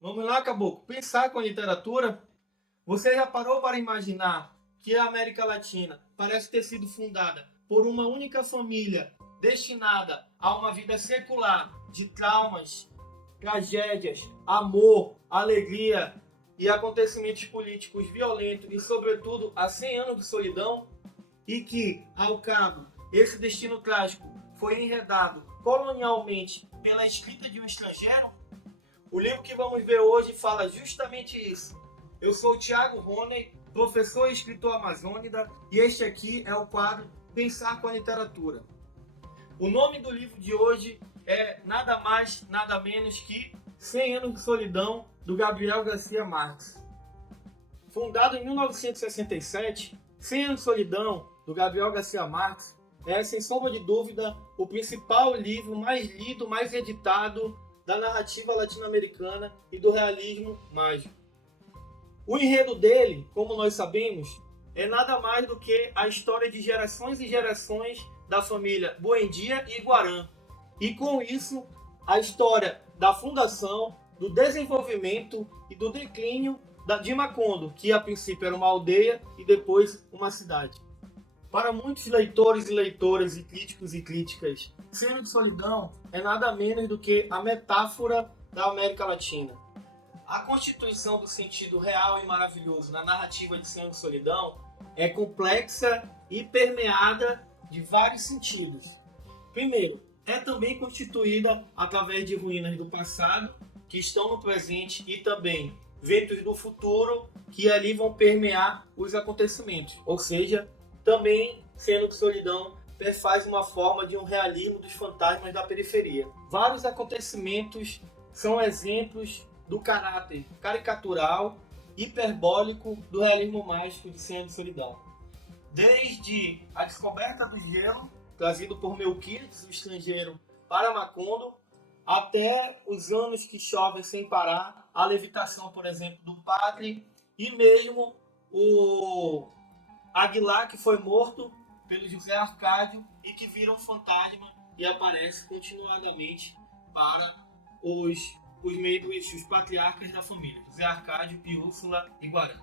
Vamos lá, Caboclo. Pensar com a literatura. Você já parou para imaginar que a América Latina parece ter sido fundada por uma única família destinada a uma vida secular de traumas, tragédias, amor, alegria e acontecimentos políticos violentos e, sobretudo, a 100 anos de solidão? E que, ao cabo, esse destino trágico foi enredado colonialmente pela escrita de um estrangeiro? O livro que vamos ver hoje fala justamente isso. Eu sou o Thiago Roney, professor e escritor amazônida, e este aqui é o quadro Pensar com a Literatura. O nome do livro de hoje é nada mais, nada menos que 100 anos de solidão, do Gabriel Garcia Marques. Fundado em 1967, 100 anos de solidão, do Gabriel Garcia Marques, é, sem sombra de dúvida, o principal livro mais lido, mais editado da narrativa latino-americana e do realismo mágico. O enredo dele, como nós sabemos, é nada mais do que a história de gerações e gerações da família Buendia e Guarã. E com isso, a história da fundação, do desenvolvimento e do declínio de Macondo, que a princípio era uma aldeia e depois uma cidade. Para muitos leitores e leitoras e críticos e críticas, 100 anos de solidão é nada menos do que a metáfora da América Latina. A constituição do sentido real e maravilhoso na narrativa de 100 anos de solidão é complexa e permeada de vários sentidos. Primeiro, é também constituída através de ruínas do passado, que estão no presente, e também ventos do futuro, que ali vão permear os acontecimentos. Ou seja, também, 100 anos de solidão perfaz uma forma de um realismo dos fantasmas da periferia. Vários acontecimentos são exemplos do caráter caricatural, hiperbólico do realismo mágico de 100 anos de solidão. Desde a descoberta do gelo, trazido por Melquiades, o estrangeiro, para Macondo, até os anos que chovem sem parar, a levitação, por exemplo, do padre, e mesmo o Aguilar, que foi morto pelo José Arcádio e que vira um fantasma e aparece continuadamente para os patriarcas da família, José Arcádio, Piúrsula e Guarã.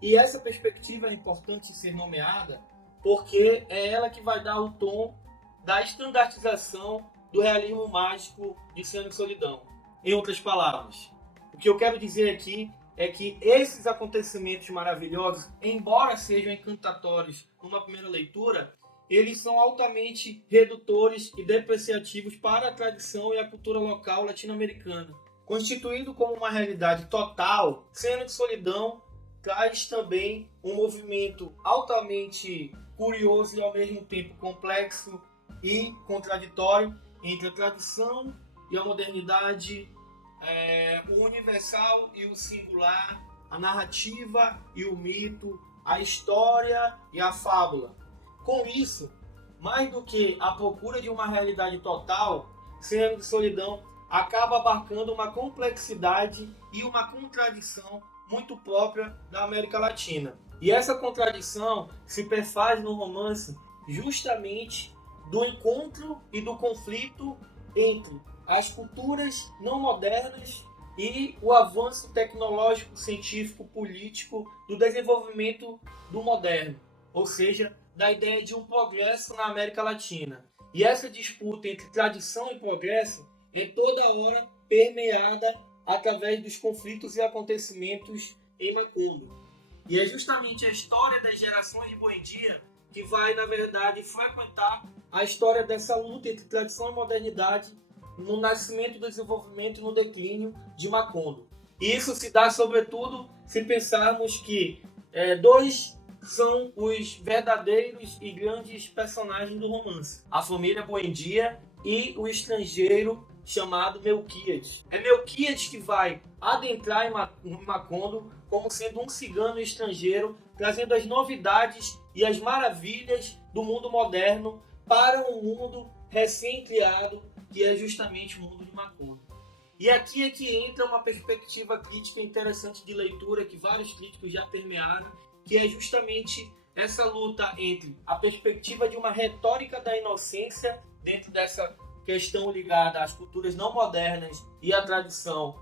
E essa perspectiva é importante ser nomeada porque é ela que vai dar o tom da estandartização do realismo mágico de 100 anos de solidão. Em outras palavras, o que eu quero dizer aqui é que esses acontecimentos maravilhosos, embora sejam encantatórios numa primeira leitura, eles são altamente redutores e depreciativos para a tradição e a cultura local latino-americana. Constituído como uma realidade total, 100 anos de solidão traz também um movimento altamente curioso e ao mesmo tempo complexo e contraditório entre a tradição e a modernidade, o universal e o singular, a narrativa e o mito, a história e a fábula. Com isso, mais do que a procura de uma realidade total, 100 anos de solidão acaba abarcando uma complexidade e uma contradição muito própria da América Latina. E essa contradição se perfaz no romance justamente do encontro e do conflito entre as culturas não modernas e o avanço tecnológico, científico, político do desenvolvimento do moderno, ou seja, da ideia de um progresso na América Latina. E essa disputa entre tradição e progresso é toda hora permeada através dos conflitos e acontecimentos em Macondo. E é justamente a história das gerações de Buendia que vai, na verdade, frequentar a história dessa luta entre tradição e modernidade no nascimento, desenvolvimento e no declínio de Macondo. E isso se dá, sobretudo, se pensarmos que dois são os verdadeiros e grandes personagens do romance: a família Buendia e o estrangeiro chamado Melquiades. É Melquiades que vai adentrar em Macondo como sendo um cigano estrangeiro, trazendo as novidades e as maravilhas do mundo moderno para um mundo recém-criado, que é justamente o mundo de Macondo. E aqui é que entra uma perspectiva crítica interessante de leitura que vários críticos já permearam, que é justamente essa luta entre a perspectiva de uma retórica da inocência dentro dessa questão ligada às culturas não modernas e à tradição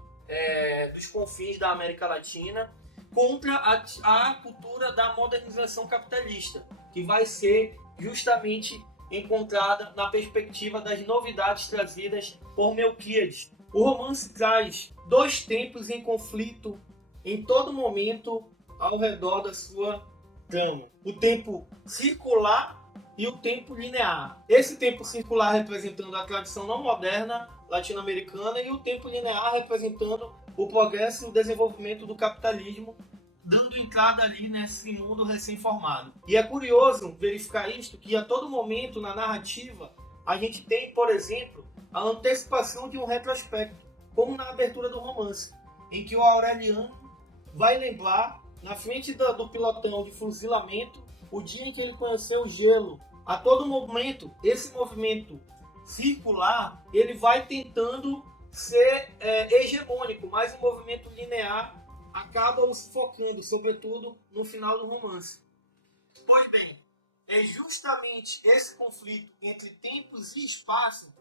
dos confins da América Latina contra a cultura da modernização capitalista, que vai ser justamente encontrada na perspectiva das novidades trazidas por Melquíades. O romance traz dois tempos em conflito em todo momento ao redor da sua trama: o tempo circular e o tempo linear. Esse tempo circular representando a tradição não moderna latino-americana e o tempo linear representando o progresso e o desenvolvimento do capitalismo, dando entrada ali nesse mundo recém-formado. E é curioso verificar isto, que a todo momento na narrativa a gente tem, por exemplo, a antecipação de um retrospecto, como na abertura do romance, em que o Aureliano vai lembrar, na frente do pilotão de fuzilamento, o dia em que ele conheceu o gelo. A todo momento, esse movimento circular, ele vai tentando ser hegemônico, mas o movimento linear acaba os focando, sobretudo no final do romance. Pois bem, é justamente esse conflito entre tempos e espaço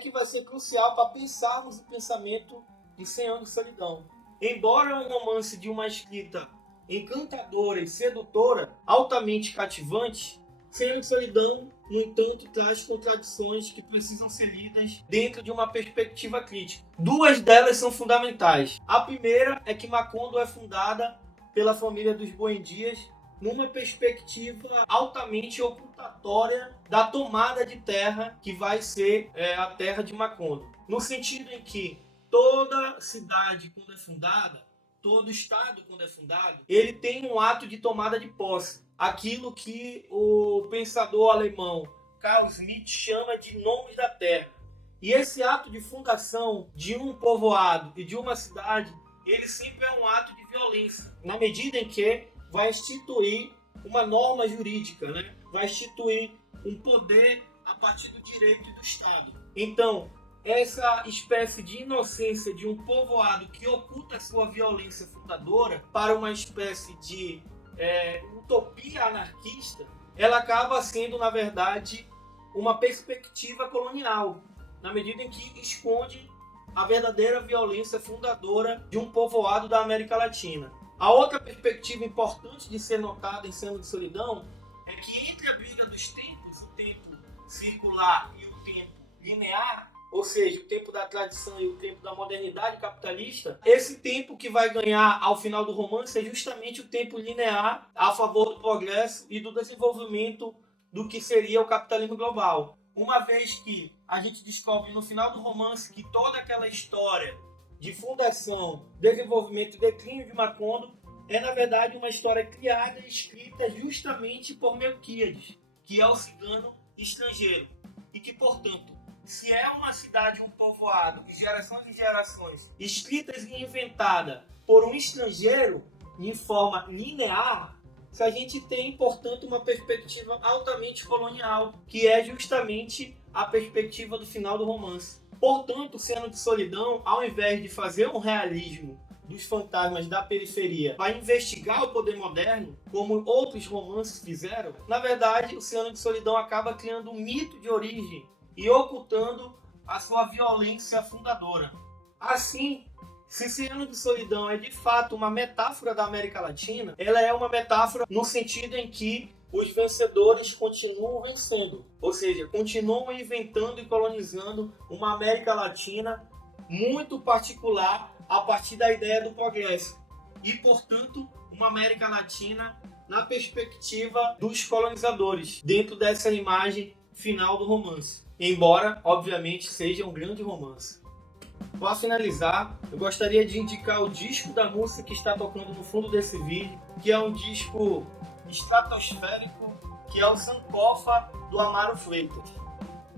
que vai ser crucial para pensarmos o pensamento de 100 Anos de Solidão. Embora um romance de uma escrita encantadora e sedutora, altamente cativante, 100 Anos de Solidão, no entanto, traz contradições que precisam ser lidas dentro de uma perspectiva crítica. Duas delas são fundamentais. A primeira é que Macondo é fundada pela família dos Buendias numa perspectiva altamente ocultatória da tomada de terra que vai ser a terra de Macondo. No sentido em que toda cidade, quando é fundada, todo estado, quando é fundado, ele tem um ato de tomada de posse. Aquilo que o pensador alemão Carl Schmitt chama de nomes da terra. E esse ato de fundação de um povoado e de uma cidade, ele sempre é um ato de violência, na medida em que vai instituir uma norma jurídica, né? Vai instituir um poder a partir do direito e do Estado. Então, essa espécie de inocência de um povoado que oculta sua violência fundadora para uma espécie de utopia anarquista, ela acaba sendo, na verdade, uma perspectiva colonial, na medida em que esconde a verdadeira violência fundadora de um povoado da América Latina. A outra perspectiva importante de ser notada em 100 Anos de Solidão é que entre a briga dos tempos, o tempo circular e o tempo linear, ou seja, o tempo da tradição e o tempo da modernidade capitalista, esse tempo que vai ganhar ao final do romance é justamente o tempo linear a favor do progresso e do desenvolvimento do que seria o capitalismo global. Uma vez que a gente descobre no final do romance que toda aquela história de fundação, desenvolvimento e declínio de Macondo é, na verdade, uma história criada e escrita justamente por Melquíades, que é o cigano estrangeiro, e que, portanto, se é uma cidade, um povoado, de gerações e gerações, escritas e inventada por um estrangeiro em forma linear, se a gente tem, portanto, uma perspectiva altamente colonial, que é justamente a perspectiva do final do romance. Portanto, 100 Anos de Solidão, ao invés de fazer um realismo dos fantasmas da periferia para investigar o poder moderno, como outros romances fizeram, na verdade, o 100 Anos de Solidão acaba criando um mito de origem e ocultando a sua violência fundadora. Assim, se 100 Anos de Solidão é de fato uma metáfora da América Latina, ela é uma metáfora no sentido em que os vencedores continuam vencendo, ou seja, continuam inventando e colonizando uma América Latina muito particular a partir da ideia do progresso e, portanto, uma América Latina na perspectiva dos colonizadores, dentro dessa imagem final do romance. Embora, obviamente, seja um grande romance. Para finalizar, eu gostaria de indicar o disco da música que está tocando no fundo desse vídeo, que é um disco estratosférico, que é o Sankofa, do Amaro Freitas.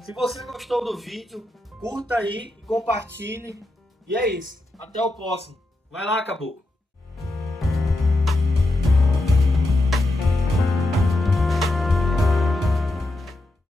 Se você gostou do vídeo, curta aí e compartilhe. E é isso. Até o próximo. Vai lá, caboclo.